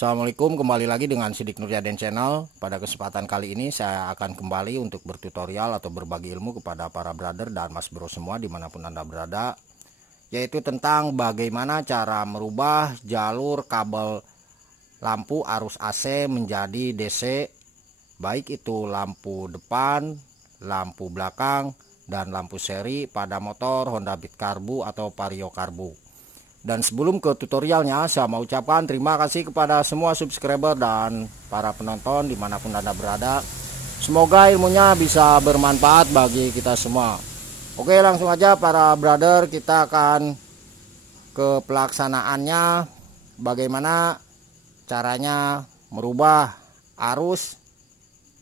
Assalamualaikum, kembali lagi dengan Sidik Nuryaden Channel. Pada kesempatan kali ini saya akan kembali untuk bertutorial atau berbagi ilmu kepada para brother dan mas bro semua dimanapun Anda berada, yaitu tentang bagaimana cara merubah jalur kabel lampu arus AC menjadi DC, baik itu lampu depan, lampu belakang, dan lampu seri pada motor Honda Beat Karbu atau Vario Karbu. Dan sebelum ke tutorialnya, saya mau ucapkan terima kasih kepada semua subscriber dan para penonton dimanapun Anda berada. Semoga ilmunya bisa bermanfaat bagi kita semua. Oke, langsung aja para brother, kita akan ke pelaksanaannya. Bagaimana caranya merubah arus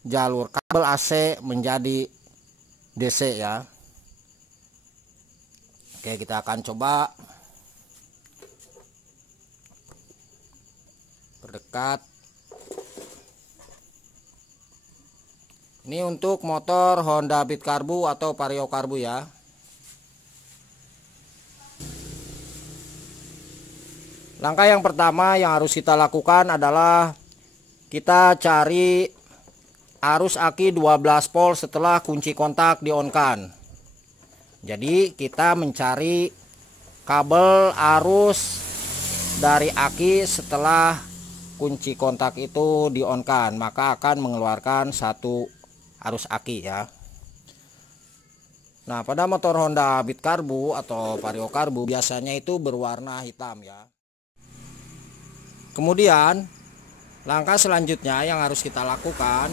jalur kabel AC menjadi DC ya. Oke, kita akan coba berdekat. Ini untuk motor Honda Beat Karbu atau Vario Karbu ya. Langkah yang pertama yang harus kita lakukan adalah kita cari arus aki 12 volt setelah kunci kontak di-on-kan. Jadi kita mencari kabel arus dari aki setelah kunci kontak itu di-on-kan, maka akan mengeluarkan satu arus aki ya. Nah, pada motor Honda Beat Karbu atau Vario Karbu biasanya itu berwarna hitam ya. Kemudian langkah selanjutnya yang harus kita lakukan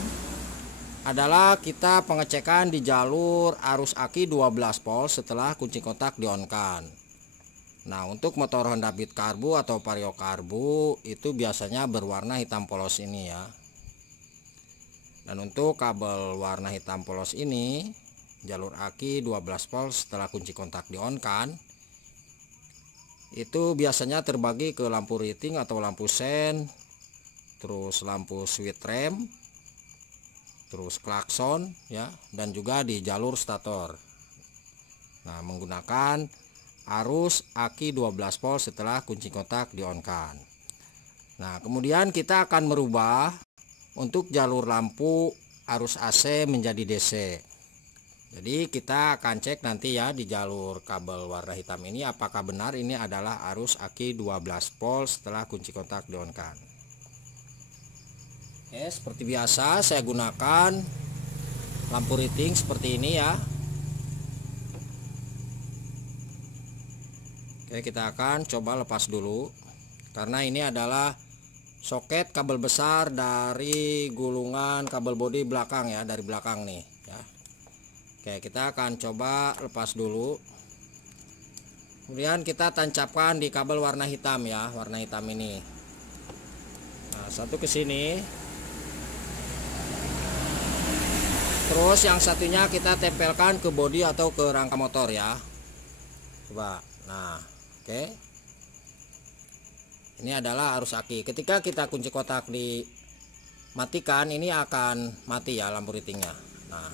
adalah kita pengecekan di jalur arus aki 12 volt setelah kunci kontak di-on-kan. Nah, untuk motor Honda Beat Karbu atau Vario Karbu itu biasanya berwarna hitam polos ini ya. Dan untuk kabel warna hitam polos ini, jalur aki 12 volt setelah kunci kontak di-on-kan, itu biasanya terbagi ke lampu riting atau lampu sen, terus lampu switch rem, terus klakson ya, dan juga di jalur stator. Nah, menggunakan arus aki 12 volt setelah kunci kontak di-on-kan. Nah, kemudian kita akan merubah untuk jalur lampu arus AC menjadi DC. Jadi kita akan cek nanti ya di jalur kabel warna hitam ini apakah benar ini adalah arus aki 12 volt setelah kunci kontak di-on-kan. Oke, seperti biasa saya gunakan lampu riting seperti ini ya. Oke, kita akan coba lepas dulu karena ini adalah soket kabel besar dari gulungan kabel bodi belakang ya, dari belakang nih ya. Oke, kita akan coba lepas dulu. Kemudian kita tancapkan di kabel warna hitam ya, warna hitam ini. Nah, satu ke sini. Terus yang satunya kita tempelkan ke bodi atau ke rangka motor ya. Coba. Nah, oke. Ini adalah arus aki. Ketika kita kunci kontak dimatikan, ini akan mati ya lampu ritingnya. Nah,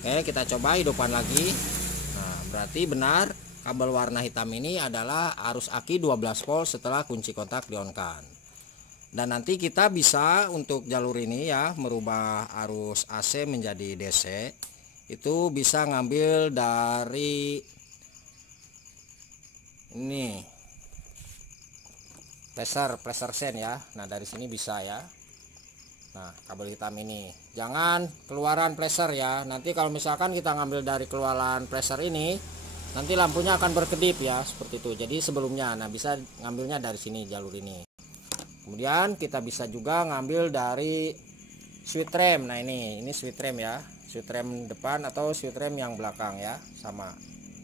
oke, kita coba hidupkan lagi. Nah, berarti benar kabel warna hitam ini adalah arus aki 12 volt setelah kunci kontak di-on-kan. Dan nanti kita bisa untuk jalur ini ya merubah arus AC menjadi DC. Itu bisa ngambil dari ini pleasure sen ya. Nah, dari sini bisa ya. Nah, kabel hitam ini jangan keluaran pleasure ya. Nanti kalau misalkan kita ngambil dari keluaran pleasure ini, nanti lampunya akan berkedip ya, seperti itu. Jadi sebelumnya, nah bisa ngambilnya dari sini jalur ini. Kemudian kita bisa juga ngambil dari switch rem. Nah, ini switch rem ya, switch rem depan atau switch rem yang belakang ya, sama.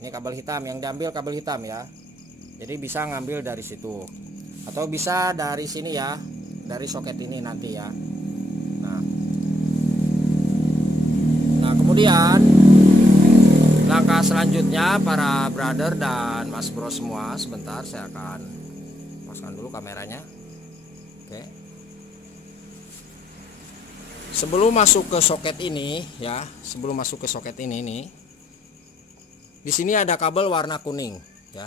Ini kabel hitam yang diambil, kabel hitam ya. Jadi bisa ngambil dari situ atau bisa dari sini ya, dari soket ini nanti ya. Nah, kemudian langkah selanjutnya para brother dan mas bro semua, sebentar saya akan paskan dulu kameranya. Oke. Sebelum masuk ke soket ini ya, sebelum masuk ke soket ini nih, di sini ada kabel warna kuning ya.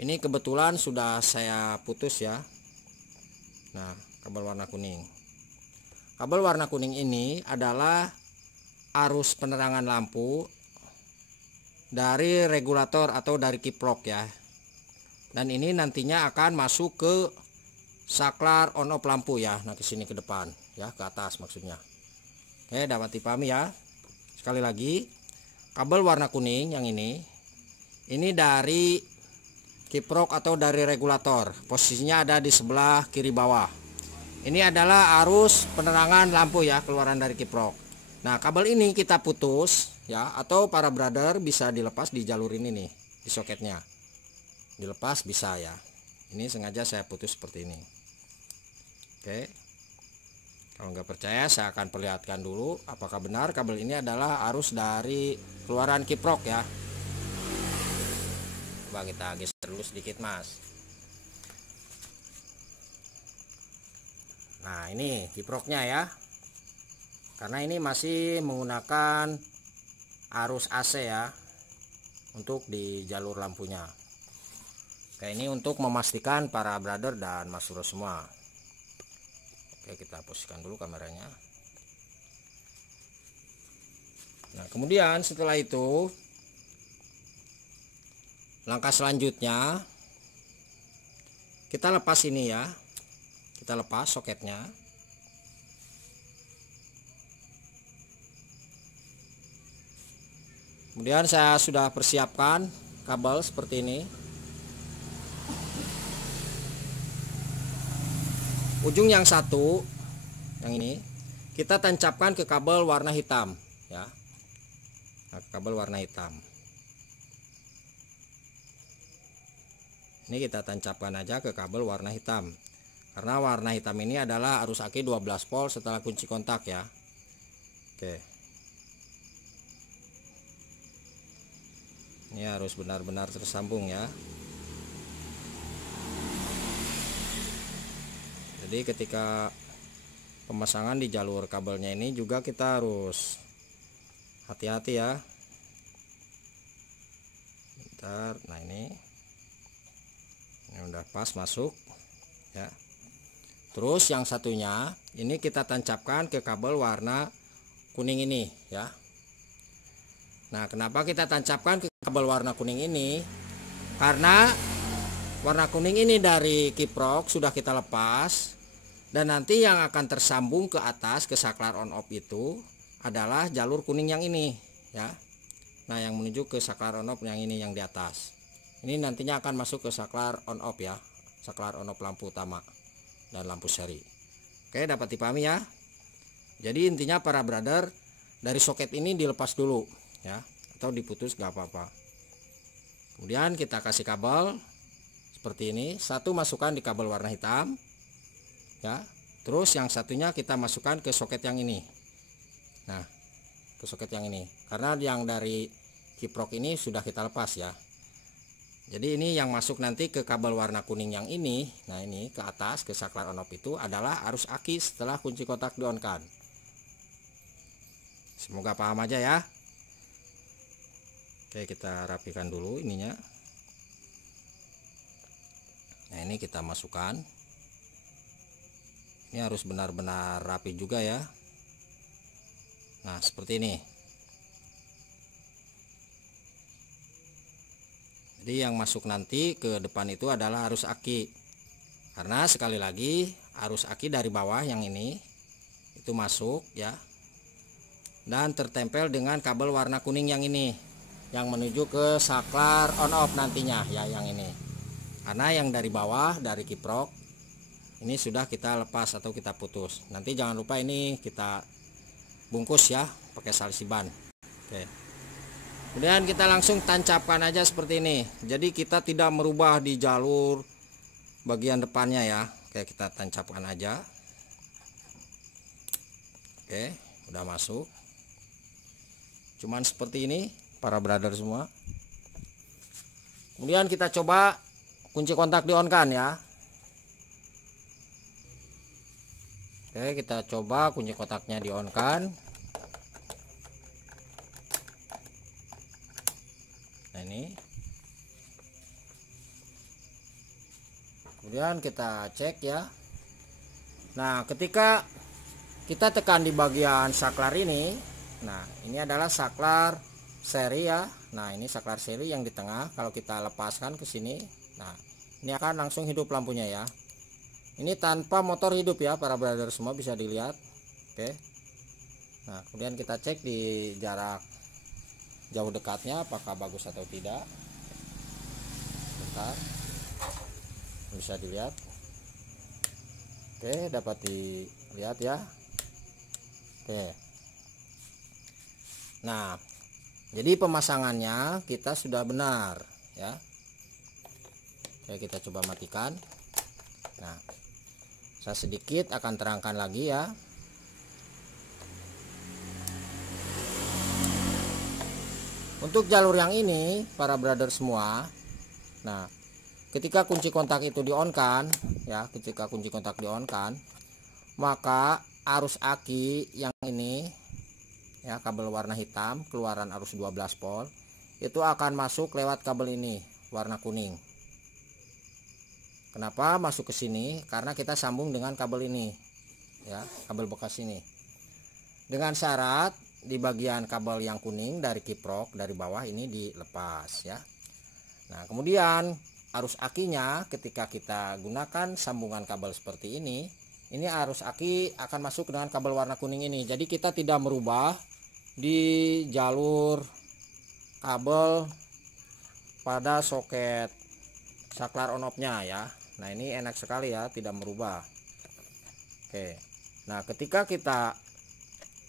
Ini kebetulan sudah saya putus ya. Nah, kabel warna kuning. Kabel warna kuning ini adalah arus penerangan lampu dari regulator atau dari kiprok ya. Dan ini nantinya akan masuk ke saklar on off lampu ya. Nah, ke sini ke depan ya, ke atas maksudnya. Oke, dapat dipahami ya. Sekali lagi, kabel warna kuning yang ini dari kiprok atau dari regulator. Posisinya ada di sebelah kiri bawah. Ini adalah arus penerangan lampu ya, keluaran dari kiprok. Nah, kabel ini kita putus ya, atau para brother bisa dilepas di jalur ini nih, di soketnya. Dilepas bisa ya. Ini sengaja saya putus seperti ini. Oke. Kalau nggak percaya, saya akan perlihatkan dulu apakah benar kabel ini adalah arus dari keluaran kiprok ya. Coba kita geser dulu sedikit, Mas. Nah, ini kiproknya ya. Karena ini masih menggunakan arus AC ya untuk di jalur lampunya. Oke, ini untuk memastikan para brother dan mas bro semua. Oke, kita posisikan dulu kameranya. Nah, kemudian setelah itu langkah selanjutnya kita lepas ini ya. Kita lepas soketnya. Kemudian saya sudah persiapkan kabel seperti ini. Ujung yang satu, yang ini, kita tancapkan ke kabel warna hitam ya. Nah, kabel warna hitam. Ini kita tancapkan aja ke kabel warna hitam. Karena warna hitam ini adalah arus aki 12 volt setelah kunci kontak ya. Oke. Ini harus benar-benar tersambung ya. Jadi ketika pemasangan di jalur kabelnya ini juga kita harus hati-hati ya. Bentar, nah ini udah pas masuk ya. Terus yang satunya ini kita tancapkan ke kabel warna kuning ini ya. Nah, kenapa kita tancapkan ke kabel warna kuning ini? Karena warna kuning ini dari kiprok sudah kita lepas. Dan nanti yang akan tersambung ke atas ke saklar on off itu adalah jalur kuning yang ini ya. Nah, yang menuju ke saklar on off yang ini yang di atas. Ini nantinya akan masuk ke saklar on off ya. Saklar on off lampu utama dan lampu seri. Oke, dapat dipahami ya. Jadi intinya para brother, dari soket ini dilepas dulu ya, atau diputus gak apa-apa. Kemudian kita kasih kabel seperti ini. Satu masukkan di kabel warna hitam ya, terus yang satunya kita masukkan ke soket yang ini. Nah, ke soket yang ini, karena yang dari kiprok ini sudah kita lepas ya. Jadi ini yang masuk nanti ke kabel warna kuning yang ini. Nah, ini ke atas ke saklar on off itu adalah arus aki setelah kunci kontak di on kan. Semoga paham aja ya. Oke, kita rapikan dulu ininya. Nah, ini kita masukkan. Ini harus benar-benar rapi juga ya. Nah, seperti ini. Jadi yang masuk nanti ke depan itu adalah arus aki. Karena sekali lagi arus aki dari bawah yang ini itu masuk ya. Dan tertempel dengan kabel warna kuning yang ini yang menuju ke saklar on off nantinya ya, yang ini. Karena yang dari bawah dari kiprok ini sudah kita lepas atau kita putus. Nanti jangan lupa ini kita bungkus ya pakai salsiban. Oke. Kemudian kita langsung tancapkan aja seperti ini. Jadi kita tidak merubah di jalur bagian depannya ya. Oke, kita tancapkan aja. Oke, udah masuk. Cuman seperti ini para brother semua. Kemudian kita coba kunci kontak di on kan ya. Oke, kita coba kunci kontaknya di on kan. Nah, ini. Kemudian kita cek ya. Nah, ketika kita tekan di bagian saklar ini, nah ini adalah saklar seri ya. Nah, ini saklar seri yang di tengah. Kalau kita lepaskan ke sini, nah ini akan langsung hidup lampunya ya. Ini tanpa motor hidup ya para brother semua, bisa dilihat. Oke. Nah, kemudian kita cek di jarak jauh dekatnya apakah bagus atau tidak. Bentar. Bisa dilihat. Oke, dapat dilihat ya. Oke. Nah, jadi pemasangannya kita sudah benar ya. Oke, kita coba matikan. Nah, saya sedikit akan terangkan lagi ya. Untuk jalur yang ini para brother semua, nah ketika kunci kontak itu di on kan ya, ketika kunci kontak di on kan, maka arus aki yang ini ya, kabel warna hitam keluaran arus 12 volt itu akan masuk lewat kabel ini warna kuning. Kenapa masuk ke sini? Karena kita sambung dengan kabel ini ya, kabel bekas ini, dengan syarat di bagian kabel yang kuning dari kiprok dari bawah ini dilepas ya. Nah, kemudian arus akinya ketika kita gunakan sambungan kabel seperti ini arus aki akan masuk dengan kabel warna kuning ini. Jadi kita tidak merubah di jalur kabel pada soket saklar on off-nya ya. Nah, ini enak sekali ya, tidak merubah. Oke. Nah, ketika kita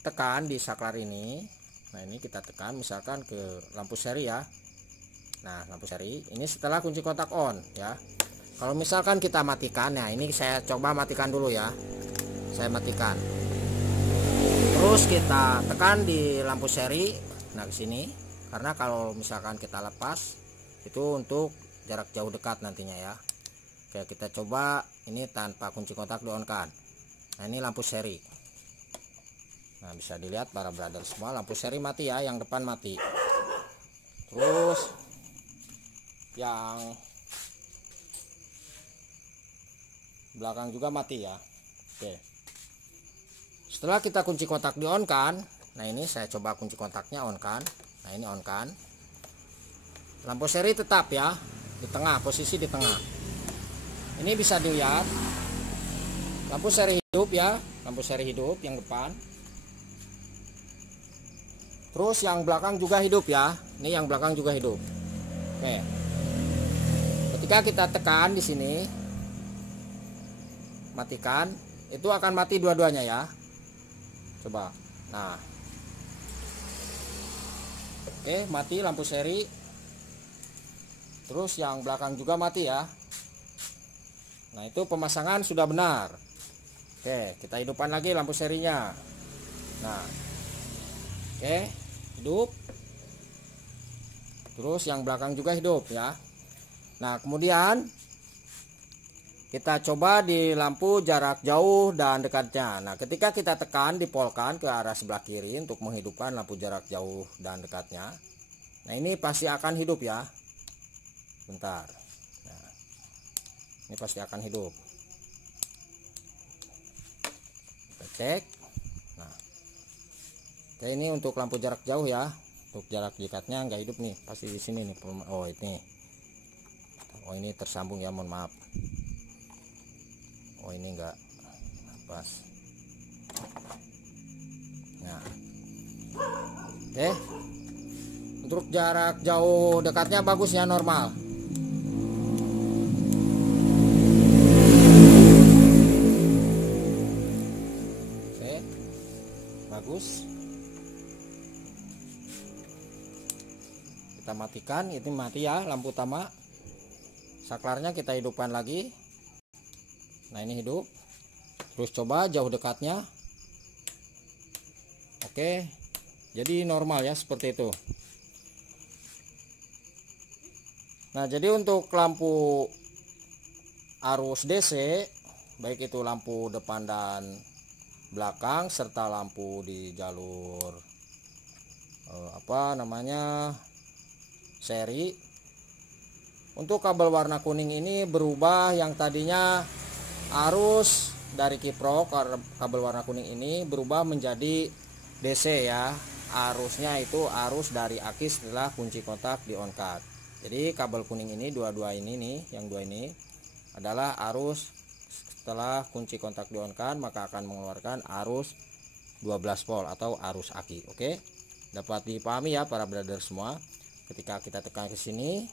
tekan di saklar ini, nah ini kita tekan misalkan ke lampu seri ya. Nah, lampu seri ini setelah kunci kontak on ya. Kalau misalkan kita matikan, nah ini saya coba matikan dulu ya. Saya matikan. Terus kita tekan di lampu seri, nah ke sini. Karena kalau misalkan kita lepas itu untuk jarak jauh dekat nantinya ya. Oke, kita coba ini tanpa kunci kontak di on kan. Nah, ini lampu seri. Nah, bisa dilihat para brother semua, lampu seri mati ya, yang depan mati. Terus yang belakang juga mati ya. Oke. Setelah kita kunci kontak di on kan, nah ini saya coba kunci kontaknya on kan. Nah, ini on kan. Lampu seri tetap ya di tengah, posisi di tengah. Ini bisa dilihat lampu seri hidup ya, lampu seri hidup yang depan. Terus yang belakang juga hidup ya. Ini yang belakang juga hidup. Oke. Ketika kita tekan di sini, matikan, itu akan mati dua-duanya ya. Coba. Nah. Oke, mati lampu seri. Terus yang belakang juga mati ya. Nah, itu pemasangan sudah benar. Oke, kita hidupkan lagi lampu serinya. Nah. Oke, hidup. Terus yang belakang juga hidup ya. Nah, kemudian kita coba di lampu jarak jauh dan dekatnya. Nah, ketika kita tekan dipolkan ke arah sebelah kiri untuk menghidupkan lampu jarak jauh dan dekatnya. Nah, ini pasti akan hidup ya. Bentar. Nah, ini pasti akan hidup. Kita cek. Nah, oke, ini untuk lampu jarak jauh ya. Untuk jarak dekatnya nggak hidup nih, pasti di sini nih. Oh, ini. Oh, ini tersambung ya, mohon maaf. Oh, ini enggak pas. Nah. Oke. Untuk jarak jauh dekatnya bagus ya, normal. Oke. Bagus. Kita matikan, ini mati ya lampu utama. Saklarnya kita hidupkan lagi. Nah, ini hidup. Terus coba jauh dekatnya. Oke. Jadi normal ya, seperti itu. Nah, jadi untuk lampu arus DC, baik itu lampu depan dan belakang serta lampu di jalur seri, untuk kabel warna kuning ini berubah, yang tadinya arus dari kiprok kabel warna kuning ini berubah menjadi DC ya. Arusnya itu arus dari aki setelah kunci kontak di on cut. Jadi kabel kuning ini dua ini nih, yang dua ini adalah arus setelah kunci kontak di on cut, maka akan mengeluarkan arus 12 volt atau arus aki. Oke, dapat dipahami ya para brother semua. Ketika kita tekan ke sini,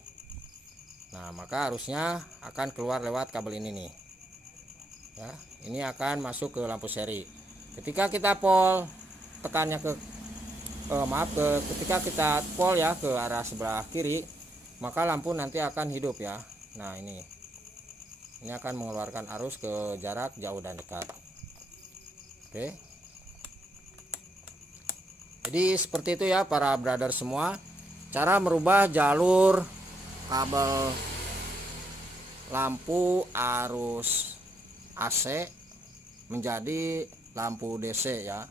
nah maka arusnya akan keluar lewat kabel ini nih ya. Ini akan masuk ke lampu seri. Ketika kita pol tekannya ketika kita pol ya ke arah sebelah kiri, maka lampu nanti akan hidup ya. Nah ini akan mengeluarkan arus ke jarak jauh dan dekat. Oke, jadi seperti itu ya para brother semua, cara merubah jalur kabel lampu arus AC menjadi lampu DC ya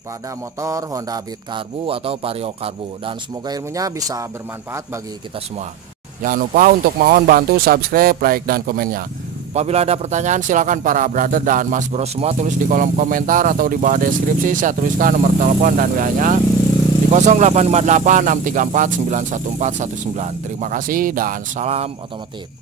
pada motor Honda Beat Karbu atau Vario Karbu. Dan semoga ilmunya bisa bermanfaat bagi kita semua. Jangan lupa untuk mohon bantu subscribe, like, dan komennya. Apabila ada pertanyaan silakan para brother dan mas bro semua tulis di kolom komentar atau di bawah deskripsi. Saya tuliskan nomor telepon dan WA-nya di 0858 634 91419. Terima kasih dan salam otomotif.